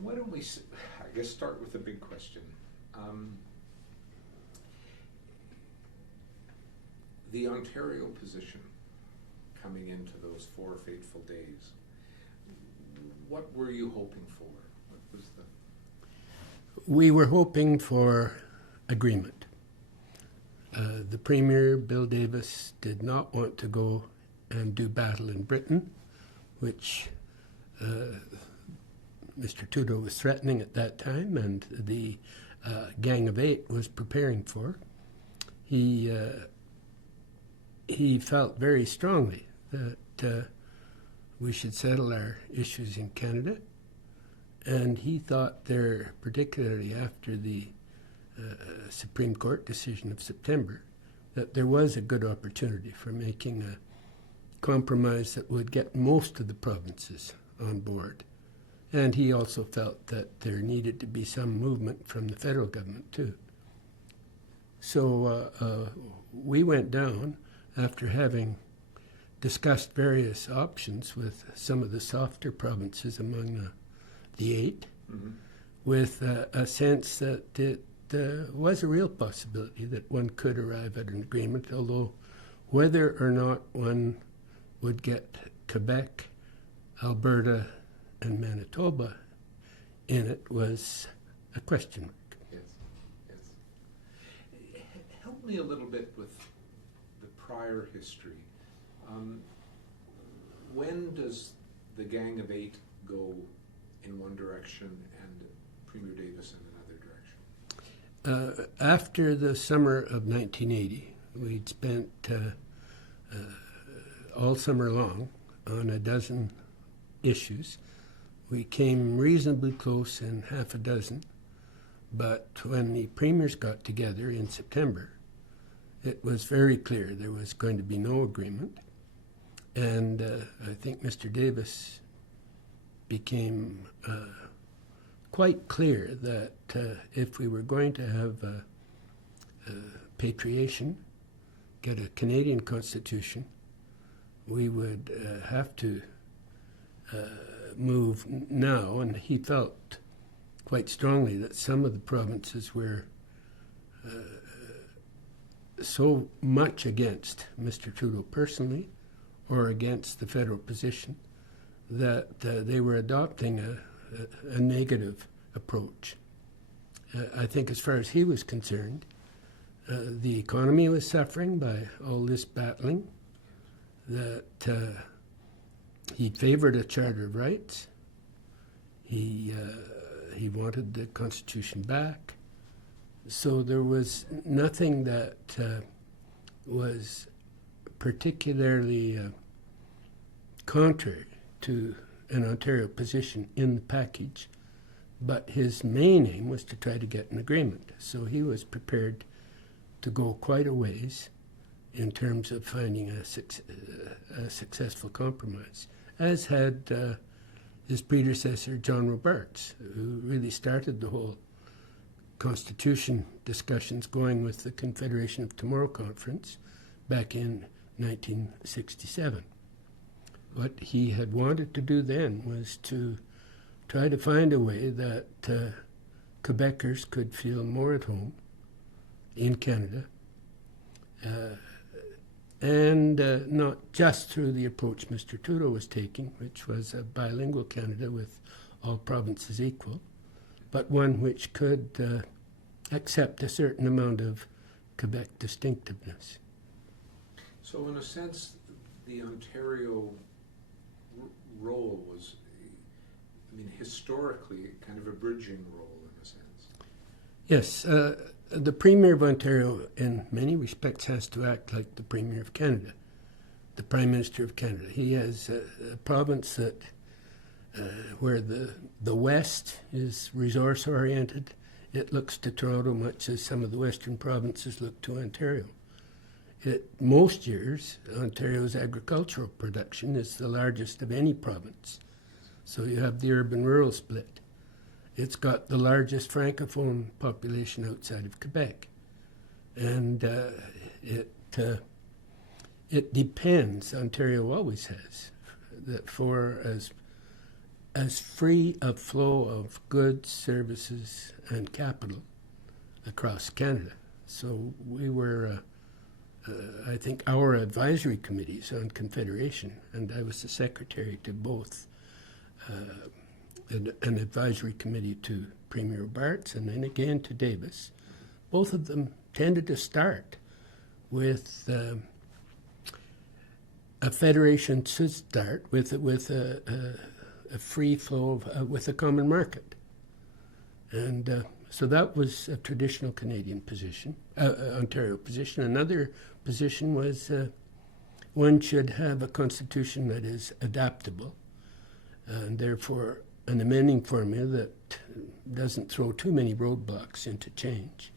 Why don't we, I guess, start with the big question. The Ontario position coming into those 4 fateful days, what were you hoping for? What was the... We were hoping for agreement. The Premier, Bill Davis, did not want to go and do battle in Britain, which Mr. Trudeau was threatening at that time, and the Gang of Eight was preparing for. He felt very strongly that we should settle our issues in Canada, and he thought there, particularly after the Supreme Court decision of September, that there was a good opportunity for making a compromise that would get most of the provinces on board. And he also felt that there needed to be some movement from the federal government too. So we went down after having discussed various options with some of the softer provinces among the 8, with a sense that it was a real possibility that one could arrive at an agreement, although whether or not one would get Quebec, Alberta, and Manitoba in it was a question mark. Yes, yes. Help me a little bit with the prior history. When does the Gang of Eight go in one direction and Premier Davis in another direction? After the summer of 1980, we'd spent all summer long on a dozen issues. We came reasonably close in half a dozen, but when the premiers got together in September, it was very clear there was going to be no agreement. And I think Mr. Davis became quite clear that if we were going to have patriation, get a Canadian constitution, we would have to move now. And he felt quite strongly that some of the provinces were so much against Mr. Trudeau personally or against the federal position that they were adopting a negative approach. I think as far as he was concerned, the economy was suffering by all this battling, that he favored a Charter of Rights. He wanted the Constitution back. So there was nothing that was particularly contrary to an Ontario position in the package, but his main aim was to try to get an agreement. So he was prepared to go quite a ways in terms of finding a successful compromise, as had his predecessor, John Robarts, who really started the whole Constitution discussions going with the Confederation of Tomorrow Conference back in 1967. What he had wanted to do then was to try to find a way that Quebecers could feel more at home in Canada, and not just through the approach Mr. Trudeau was taking, which was a bilingual Canada with all provinces equal, but one which could accept a certain amount of Quebec distinctiveness. So in a sense, the Ontario role was, historically, kind of a bridging role in a sense. Yes, the Premier of Ontario, in many respects, has to act like the Premier of Canada, the Prime Minister of Canada. He has a province that where the West is resource-oriented. It looks to Toronto much as some of the Western provinces look to Ontario. Most years, Ontario's agricultural production is the largest of any province. So you have the urban-rural split. It's got the largest Francophone population outside of Quebec. And it depends, Ontario always has, that for as as free a flow of goods, services, and capital across Canada. So we were, I think, our advisory committees on Confederation, and I was the secretary to both, an advisory committee to Premier Bartz and then again to Davis. Both of them tended to start with a federation should start with a free flow of, with a common market, and so that was a traditional Canadian position, Ontario position. Another position was one should have a constitution that is adaptable, and therefore an amending formula that doesn't throw too many roadblocks into change.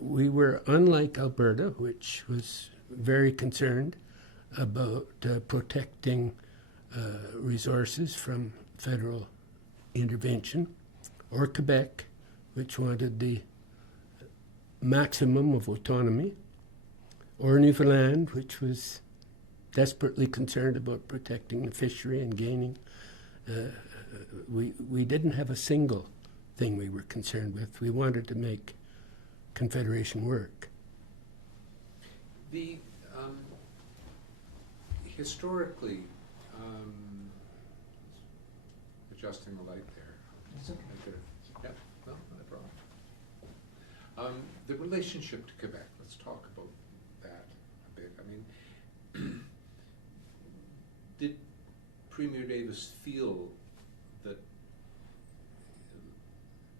We were unlike Alberta, which was very concerned about protecting resources from federal intervention, or Quebec, which wanted the maximum of autonomy, or Newfoundland, which was desperately concerned about protecting the fishery and gaining. We didn't have a single thing we were concerned with. We wanted to make Confederation work. The historically, adjusting the light there. It's okay. Yeah, no, not a problem. The relationship to Quebec. Let's talk about that a bit. I mean, did Premier Davis feel that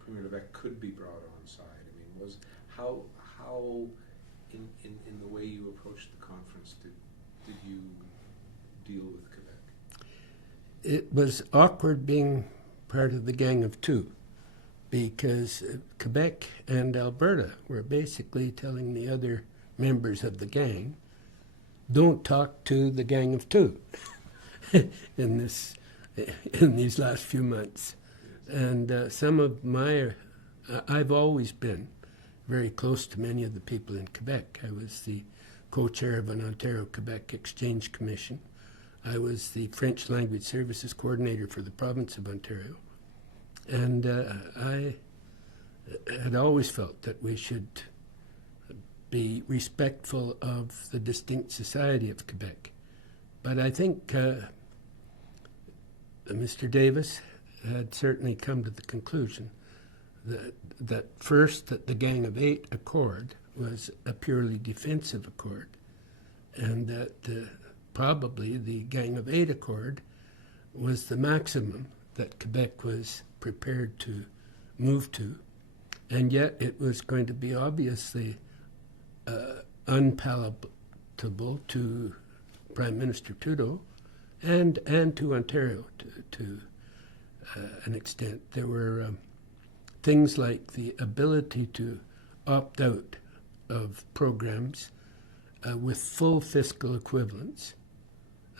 Premier Quebec could be brought on side? I mean, was how in the way you approached the conference did you deal with Quebec? It was awkward being part of the Gang of Two, because Quebec and Alberta were basically telling the other members of the gang, don't talk to the Gang of Two in these last few months. And some of my, I've always been very close to many of the people in Quebec. I was the co-chair of an Ontario-Quebec Exchange Commission. I was the French Language Services Coordinator for the province of Ontario. And I had always felt that we should be respectful of the distinct society of Quebec. But I think Mr. Davis had certainly come to the conclusion that first, that the Gang of Eight Accord was a purely defensive accord, and that probably the Gang of Eight Accord was the maximum that Quebec was prepared to move to, and yet it was going to be obviously unpalatable to Prime Minister Trudeau and to Ontario to an extent. There were things like the ability to opt out of programs with full fiscal equivalence.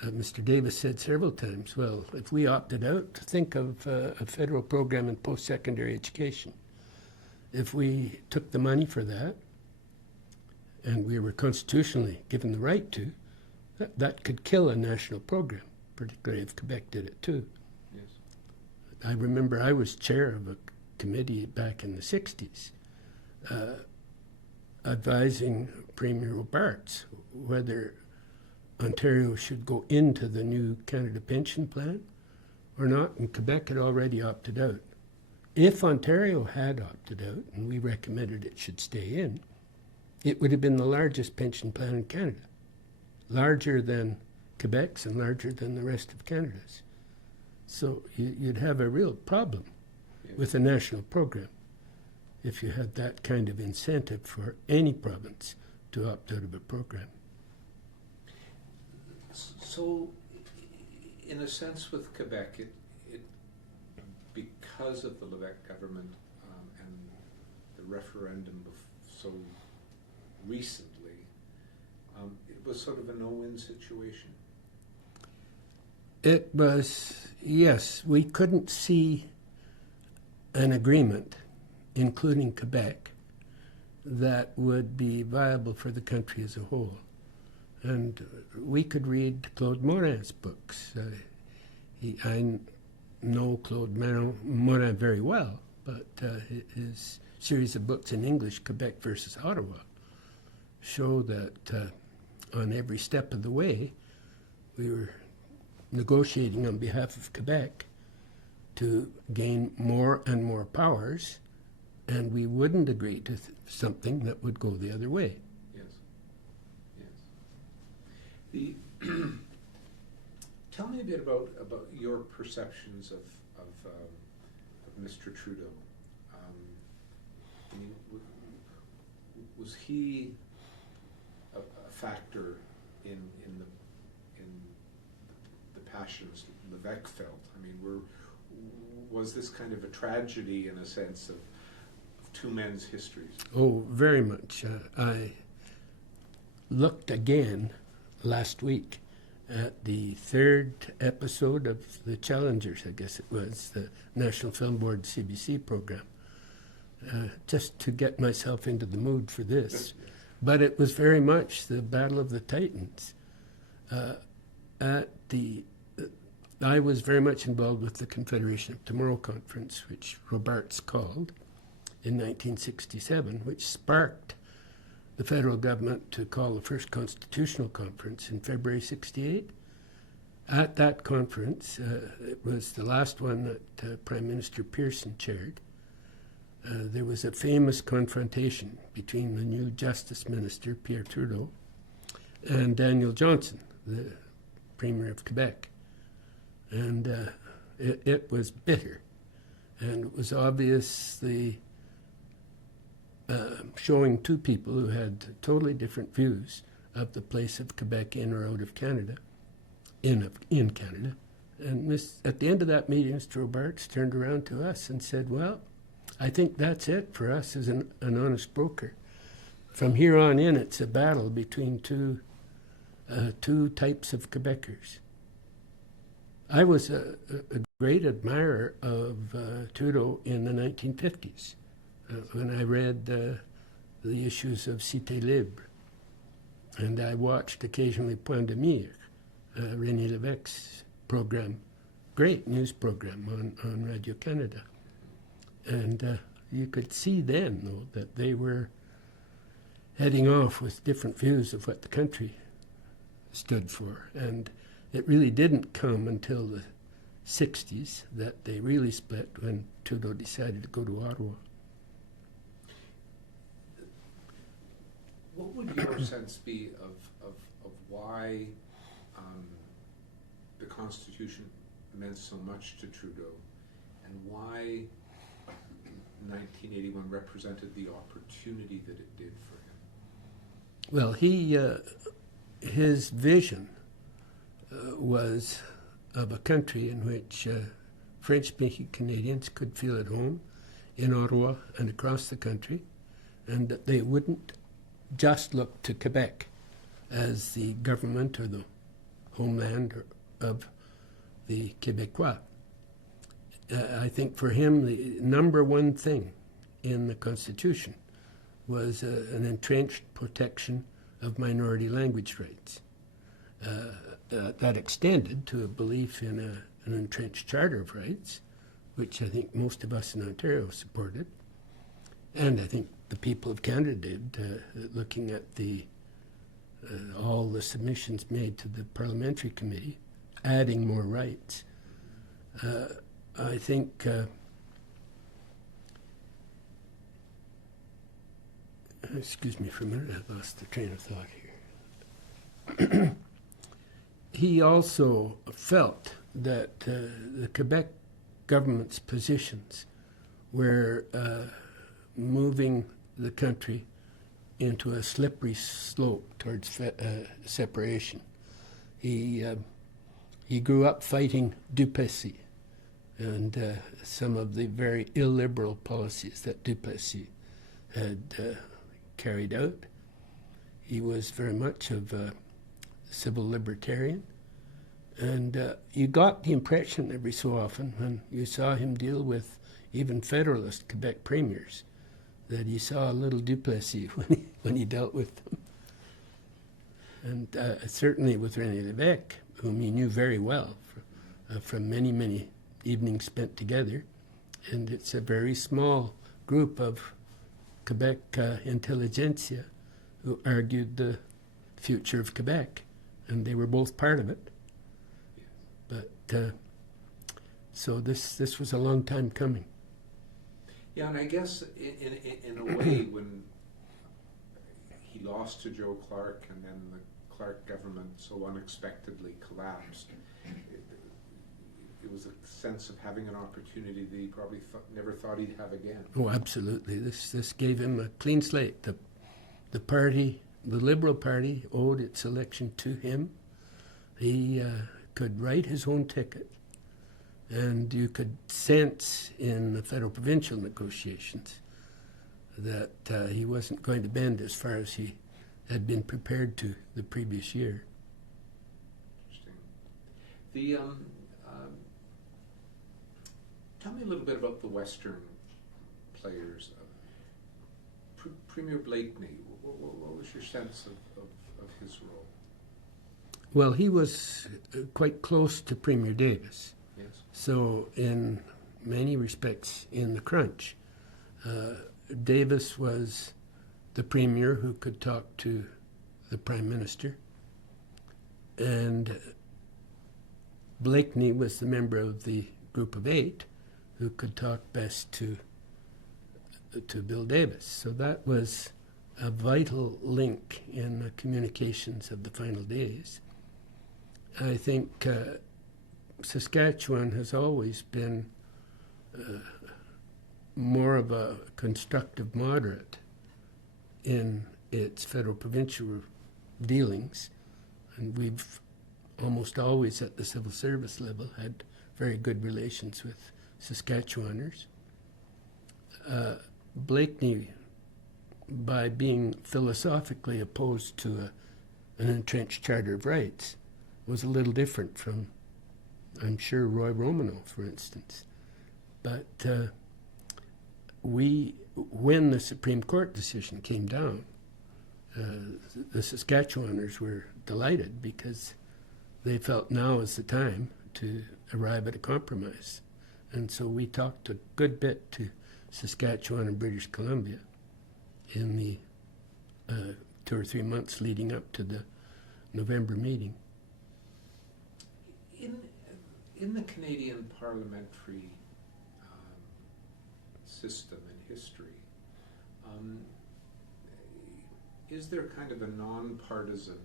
Mr. Davis said several times, well, if we opted out, think of a federal program in post-secondary education. If we took the money for that, and we were constitutionally given the right to, that could kill a national program, particularly if Quebec did it too. Yes. I remember I was chair of a committee back in the 60s, advising Premier Bartz whether Ontario should go into the new Canada Pension Plan or not, and Quebec had already opted out. If Ontario had opted out, and we recommended it should stay in, it would have been the largest pension plan in Canada, larger than Quebec's and larger than the rest of Canada's. So you'd have a real problem with a national program if you had that kind of incentive for any province to opt out of a program. So, in a sense, with Quebec, it because of the Levesque government and the referendum so recently, it was sort of a no-win situation. It was, yes, we couldn't see an agreement, including Quebec, that would be viable for the country as a whole. And we could read Claude Morin's books. know Claude Morin very well, but his series of books in English, Quebec versus Ottawa, show that on every step of the way, we were negotiating on behalf of Quebec to gain more and more powers, and we wouldn't agree to something that would go the other way. Yes. Yes. Tell me a bit about your perceptions of Mr. Trudeau. I mean, was he a factor in the passions Levesque felt? I mean, was this kind of a tragedy in a sense of two men's histories? Oh, very much. I looked again last week at the third episode of The Challengers, I guess it was, the National Film Board CBC program, just to get myself into the mood for this. But it was very much the Battle of the Titans. I was very much involved with the Confederation of Tomorrow Conference, which Robarts called in 1967, which sparked the federal government to call the first constitutional conference in February 68. At that conference, it was the last one that Prime Minister Pearson chaired. There was a famous confrontation between the new Justice Minister, Pierre Trudeau, and Daniel Johnson, the Premier of Quebec. And it was bitter. And it was obviously showing two people who had totally different views of the place of Quebec in or out of Canada, in Canada. And at the end of that meeting, Mr. Robarts turned around to us and said, well, I think that's it for us as an honest broker. From here on in, it's a battle between two types of Quebecers. I was a great admirer of Trudeau in the 1950s when I read the issues of Cité Libre. And I watched occasionally Point de Mire, René Lévesque's program, great news program on Radio Canada. And you could see then, though, that they were heading off with different views of what the country stood for. And it really didn't come until the 60s that they really split, when Trudeau decided to go to Ottawa. What would your sense be of why the Constitution meant so much to Trudeau, and why 1981 represented the opportunity that it did for him? Well, his vision was of a country in which French-speaking Canadians could feel at home in Ottawa and across the country, and that they wouldn't just look to Quebec as the government or the homeland of the Québécois. I think for him, the number one thing in the Constitution was an entrenched protection of minority language rights. That extended to a belief in an entrenched Charter of Rights, which I think most of us in Ontario supported, and I think the people of Canada did, looking at all the submissions made to the Parliamentary Committee, adding more rights. I think excuse me for a minute, I lost the train of thought here. He also felt that the Quebec government's positions were moving the country into a slippery slope towards separation. He grew up fighting Duplessis and some of the very illiberal policies that Duplessis had carried out. He was very much of a civil libertarian, and you got the impression every so often when you saw him deal with even Federalist Quebec premiers that he saw a little Duplessis when he dealt with them. And certainly with René Lévesque, whom he knew very well from many, many evening spent together. And it's a very small group of Quebec intelligentsia who argued the future of Quebec, and they were both part of it. But so this was a long time coming. Yeah, and I guess in a way, when he lost to Joe Clark, and then the Clark government so unexpectedly collapsed, it was a sense of having an opportunity that he probably never thought he'd have again. Oh, absolutely. This gave him a clean slate. The party, the Liberal Party, owed its election to him. He could write his own ticket, and you could sense in the federal-provincial negotiations that he wasn't going to bend as far as he had been prepared to the previous year. Interesting. Tell me a little bit about the Western players. Premier Blakeney, what was your sense of his role? Well, he was quite close to Premier Davis. Yes. So in many respects, in the crunch, Davis was the premier who could talk to the Prime Minister, and Blakeney was the member of the group of 8 who could talk best to Bill Davis. So that was a vital link in the communications of the final days. I think Saskatchewan has always been more of a constructive moderate in its federal-provincial dealings, and we've almost always at the civil service level had very good relations with Saskatchewaners. Blakeney, by being philosophically opposed to an entrenched Charter of Rights, was a little different from, I'm sure, Roy Romano, for instance. But when the Supreme Court decision came down, the Saskatchewaners were delighted because they felt now is the time to arrive at a compromise. And so we talked a good bit to Saskatchewan and British Columbia in the 2 or 3 months leading up to the November meeting. In the Canadian parliamentary system and history, is there kind of a nonpartisan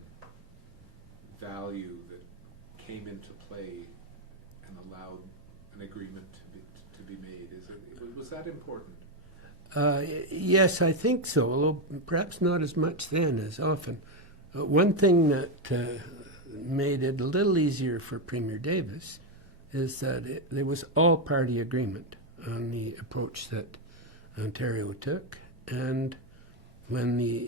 value that came into play and allowed an agreement to be made? Was that important? Yes, I think so, although perhaps not as much then as often. One thing that made it a little easier for Premier Davis is that there was all-party agreement on the approach that Ontario took, and when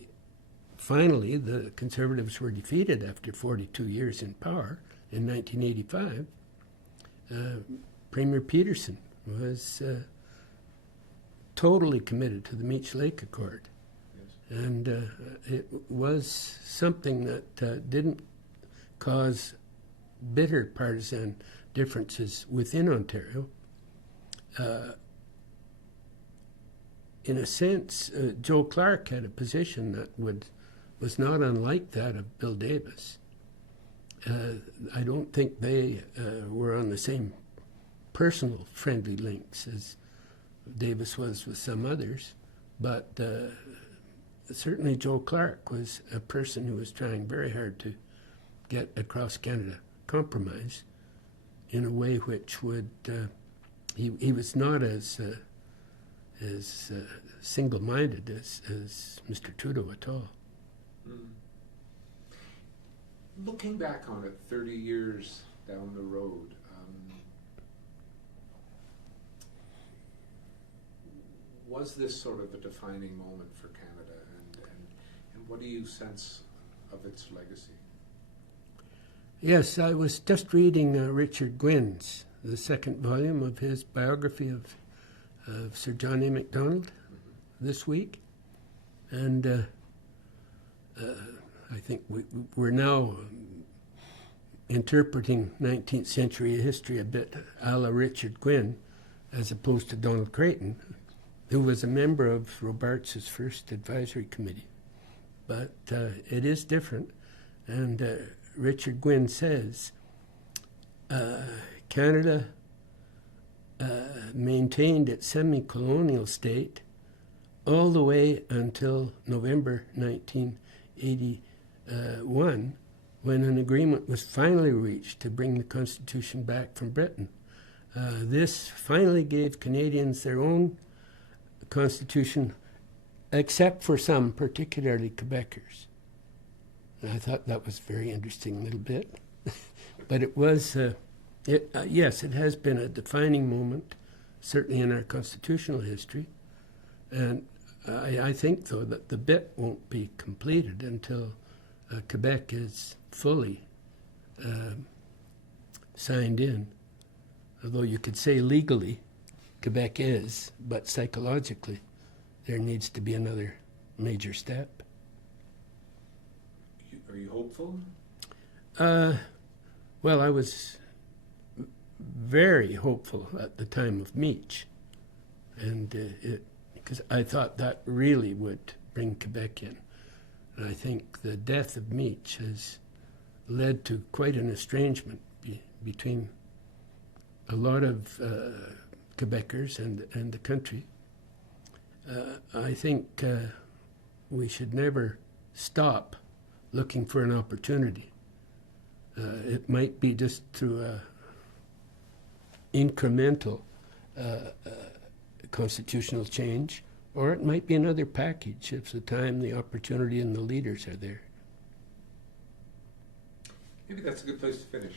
finally the Conservatives were defeated after 42 years in power in 1985, Premier Peterson was totally committed to the Meech Lake Accord. Yes. And it was something that didn't cause bitter partisan differences within Ontario. In a sense, Joe Clark had a position that was not unlike that of Bill Davis. I don't think they were on the same personal friendly links as Davis was with some others, but certainly Joe Clark was a person who was trying very hard to get a cross-Canada compromise in a way which would, he was not as single-minded as Mr. Trudeau at all. Mm. Looking back on it 30 years down the road, was this sort of a defining moment for Canada, and what do you sense of its legacy? Yes, I was just reading Richard Gwynn's, the second volume of his biography of Sir John A. Macdonald this week, and I think we're now interpreting 19th century history a bit a la Richard Gwynne, as opposed to Donald Creighton, who was a member of Robarts' first advisory committee. But it is different, and Richard Gwynne says Canada maintained its semi-colonial state all the way until November 1981, when an agreement was finally reached to bring the Constitution back from Britain. This finally gave Canadians their own Constitution, except for some, particularly Quebecers. And I thought that was a very interesting little bit. But it was, yes, it has been a defining moment, certainly in our constitutional history. And I think, though, that the bit won't be completed until Quebec is fully signed in. Although you could say legally Quebec is, but psychologically there needs to be another major step. Are you hopeful? Well, I was very hopeful at the time of Meech, and because I thought that really would bring Quebec in. And I think the death of Meech has led to quite an estrangement between a lot of Quebecers and the country. I think we should never stop looking for an opportunity. It might be just through incremental constitutional change, or it might be another package if the time, the opportunity, and the leaders are there. Maybe that's a good place to finish.